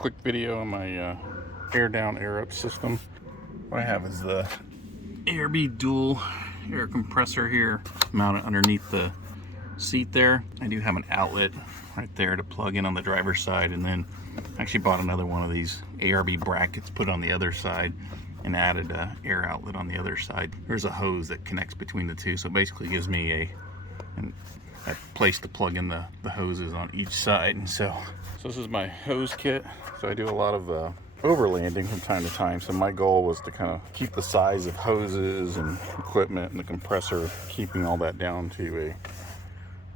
quick video on my air down, air up system. What I have is the ARB dual air compressor here mounted underneath the seat there. I do have an outlet right there to plug in on the driver's side, and then I actually bought another one of these ARB brackets put on the other side and added an air outlet on the other side. There's a hose that connects between the two, so it basically gives me a place to plug in the hoses on each side. And so this is my hose kit. So I do a lot of overlanding from time to time, so my goal was to kind of keep the size of hoses and equipment and the compressor, keeping all that down to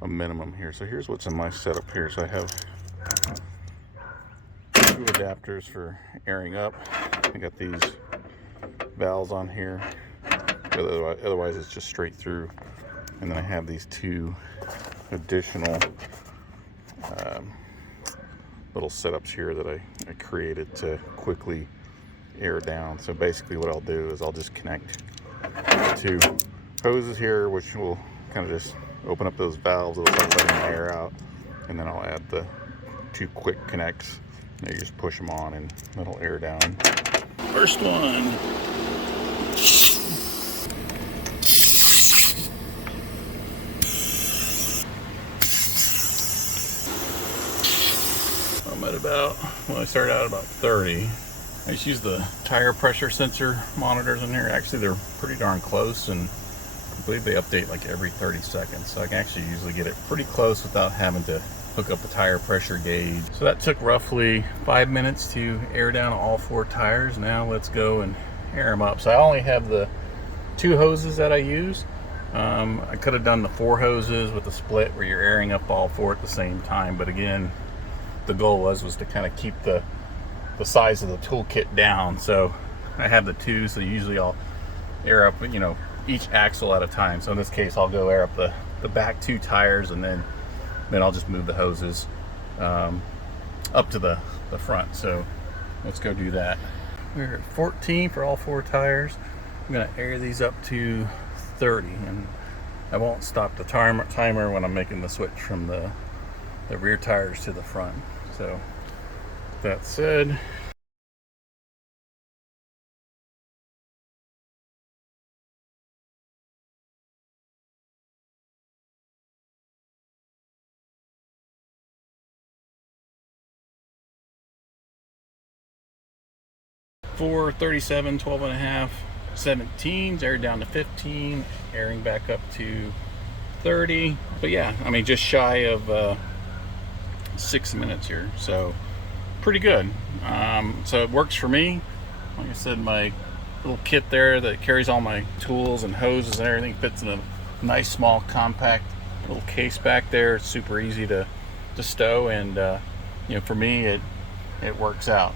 a minimum here. So here's what's in my setup here. So I have two adapters for airing up. I got these valves on here, otherwise it's just straight through. And then I have these two additional little setups here that I created to quickly air down. So basically what I'll do is I'll just connect two hoses here, which will kind of just open up those valves. It'll start letting the air out, and then I'll add the two quick connects. And you just push them on and it'll air down. First one. I'm at about, well, I started out about 30. I just use the tire pressure sensor monitors in here. Actually, they're pretty darn close, and I believe they update like every 30 seconds. So I can actually usually get it pretty close without having to hook up the tire pressure gauge. So that took roughly 5 minutes to air down all 4 tires. Now let's go and air them up. So I only have the 2 hoses that I use. I could have done the 4 hoses with the split where you're airing up all 4 at the same time, but again, the goal was to kind of keep the size of the toolkit down. So I have the 2, so usually I'll air up, you know, each axle at a time. So in this case, I'll go air up the back 2 tires, and then I'll just move the hoses up to the front. So let's go do that. We're at 14 for all 4 tires. I'm gonna air these up to 30, and I won't stop the timer when I'm making the switch from the rear tires to the front. So that said, for 37, 12 and a half, 17s, aired down to 15, airing back up to 30. But yeah, I mean, just shy of 6 minutes here, so pretty good. So it works for me. Like I said, my little kit there that carries all my tools and hoses and everything fits in a nice small compact little case back there. It's super easy to stow, and you know, for me it works out.